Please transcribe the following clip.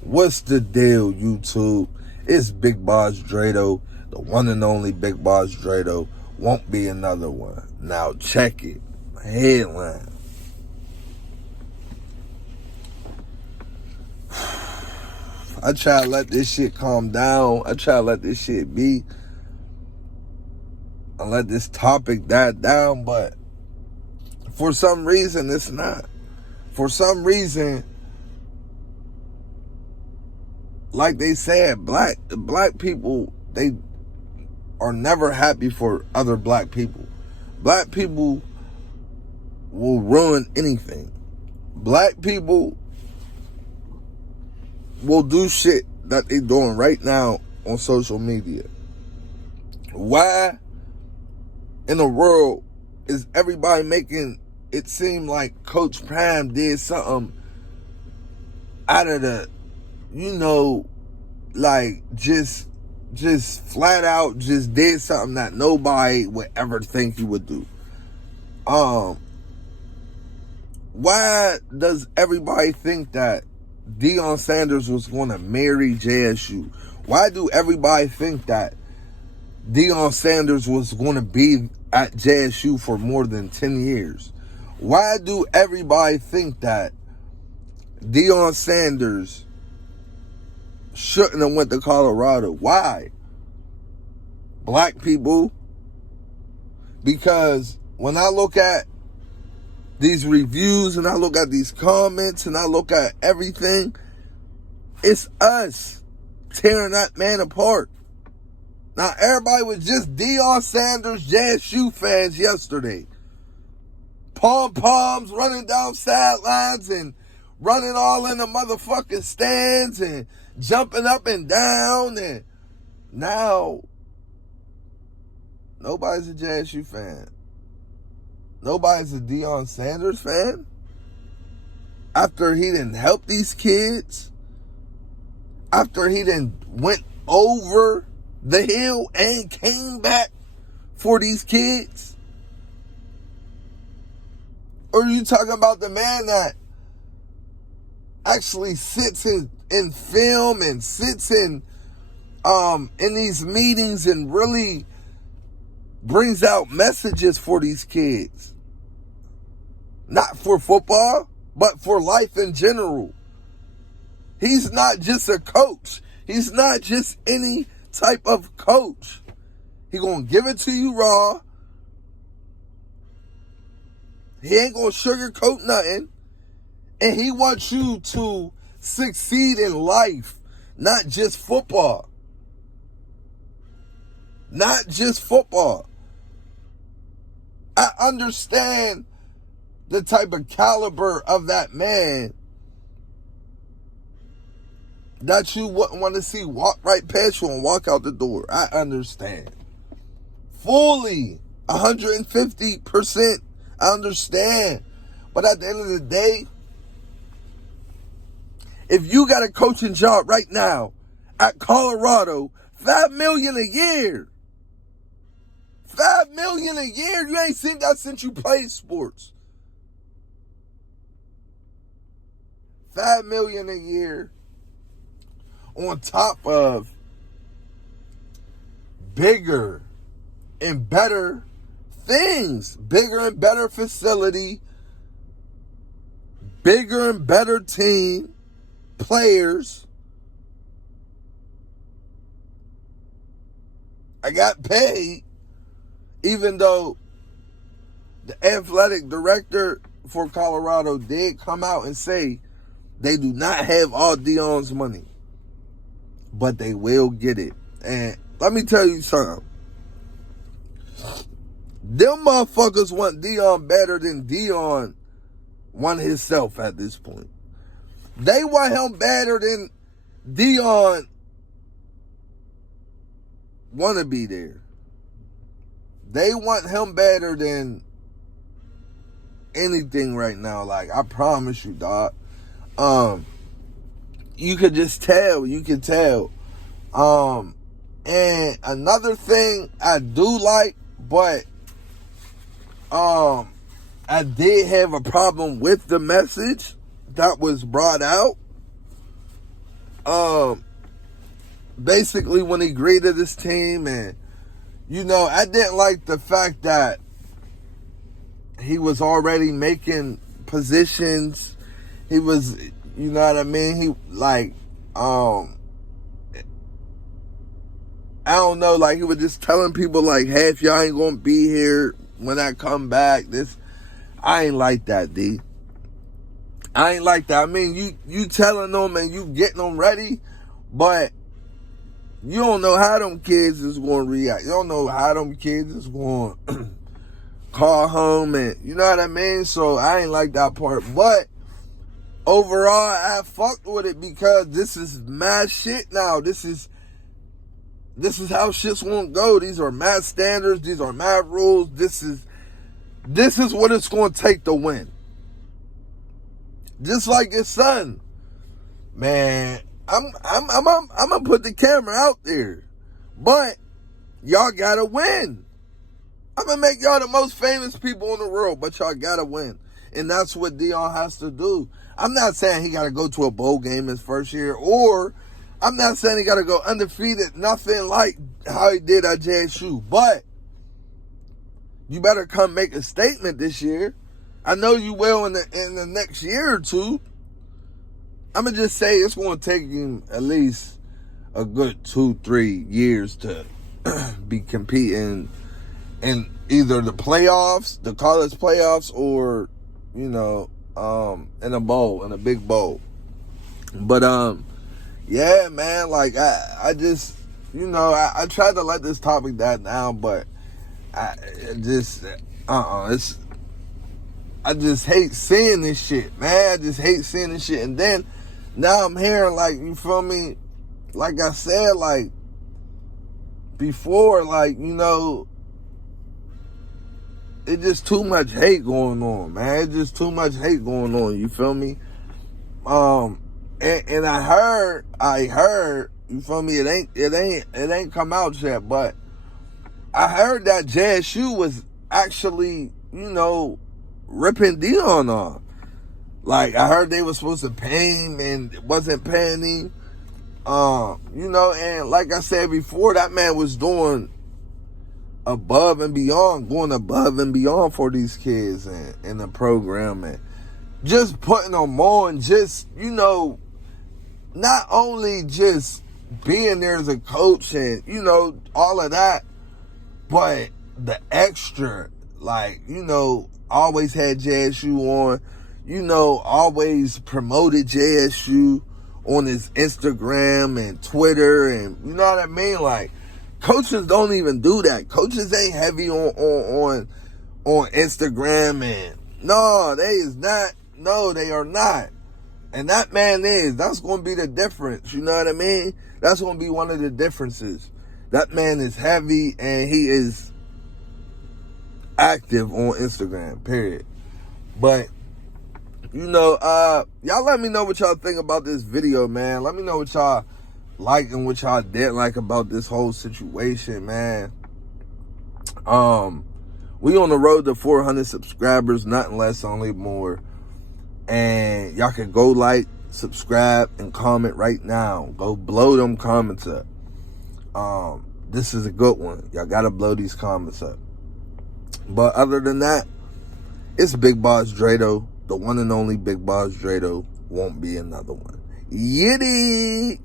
What's the deal, YouTube? It's Big Boss Drado, the one and only Big Boss Drado. Won't be another one. Now check it. Headline. I try to let this shit calm down. I try to let this shit be. I let this topic die down, but for some reason it's not. For some reason, like they said, black people, they are never happy for other black people. Black people will ruin anything. Black people will do shit that they doing right now on social media. Why in the world is everybody making it seem like Coach Prime did something out of the, like just flat out just did something that nobody would ever think he would do? Why does everybody think that Deion Sanders was going to marry JSU? Why do everybody think that Deion Sanders was going to be at JSU for more than 10 years? Why do everybody think that Deion Sanders shouldn't have went to Colorado? Why? Black people. Because when I look at these reviews and I look at these comments and I look at everything, it's us tearing that man apart. Now, everybody was just Deion Sanders JSU fans yesterday. Pom-poms running down sidelines and running all in the motherfucking stands and jumping up and down. And now, nobody's a JSU fan. Nobody's a Deion Sanders fan. After he didn't help these kids. After he didn't went over the hill and came back for these kids. Or are you talking about the man that actually sits in film and sits in these meetings and really brings out messages for these kids? Not for football, but for life in general. He's not just a coach. He's not just any type of coach. He gonna give it to you raw. He ain't gonna sugarcoat nothing. And he wants you to succeed in life, not just football. Not just football. I understand the type of caliber of that man that you wouldn't want to see walk right past you and walk out the door. I understand. Fully, 150%, I understand. But at the end of the day, if you got a coaching job right now at Colorado, $5 million a year. $5 million a year. You ain't seen that since you played sports. $5 million a year. On top of bigger and better things. Bigger and better facility. Bigger and better team. Players. I got paid. Even though the athletic director for Colorado did come out and say they do not have all Deion's money. But they will get it. And let me tell you something. Them motherfuckers want Deion better than Deion want himself at this point. They want him better than Deion want to be there. They want him better than anything right now. Like, I promise you, dog. You could just tell. You can tell. And another thing I do like, but I did have a problem with the message that was brought out. basically when he greeted his team, and I didn't like the fact that he was already making positions. He was, you know what I mean? He I don't know, like he was just telling people like, hey, if y'all ain't gonna be here when I come back, I ain't like that, D. I ain't like that. I mean, you telling them and you getting them ready, but you don't know how them kids is going to react. You don't know how them kids is going to call home, and you know what I mean? So I ain't like that part. But overall, I fucked with it because this is mad shit now. This is how shit's gonna go. These are mad standards. These are mad rules. This is what it's gonna take to win. Just like his son, man. I'm gonna put the camera out there, but y'all gotta win. I'm gonna make y'all the most famous people in the world, but y'all gotta win, and that's what Deion has to do. I'm not saying he gotta go to a bowl game his first year, or I'm not saying he got to go undefeated, nothing like how he did at JSU. But you better come make a statement this year. I know you will in the next year or two. I'm going to just say it's going to take him at least a good 2-3 years to be competing in either the playoffs, the college playoffs, or, in a bowl, in a big bowl. But, yeah, man, like, I just, I tried to let this topic die down, but I just hate seeing this shit, man. I just hate seeing this shit. And then, now I'm hearing, like, you feel me, like I said, like, before, like, it's just too much hate going on, man. It's just too much hate going on, you feel me? And I heard, you feel me? It ain't come out yet, but I heard that JSU was actually, ripping Deion off. Like, I heard they were supposed to pay him and wasn't paying him. And like I said before, that man was doing above and beyond, going above and beyond for these kids and in the program, and just putting them on, just, not only just being there as a coach and, all of that, but the extra, like, always had JSU on, always promoted JSU on his Instagram and Twitter, and you know what I mean? Like, coaches don't even do that. Coaches ain't heavy on Instagram, and no, they are not. And that man is. That's going to be the difference. You know what I mean? That's going to be one of the differences. That man is heavy and he is active on Instagram, period. But, y'all let me know what y'all think about this video, man. Let me know what y'all like and what y'all didn't like about this whole situation, man. We on the road to 400 subscribers, nothing less, only more. And y'all can go like, subscribe, and comment right now. Go blow them comments up. This is a good one. Y'all gotta blow these comments up. But other than that, it's Big Boss Drado. The one and only Big Boss Drado. Won't be another one. Yiddy!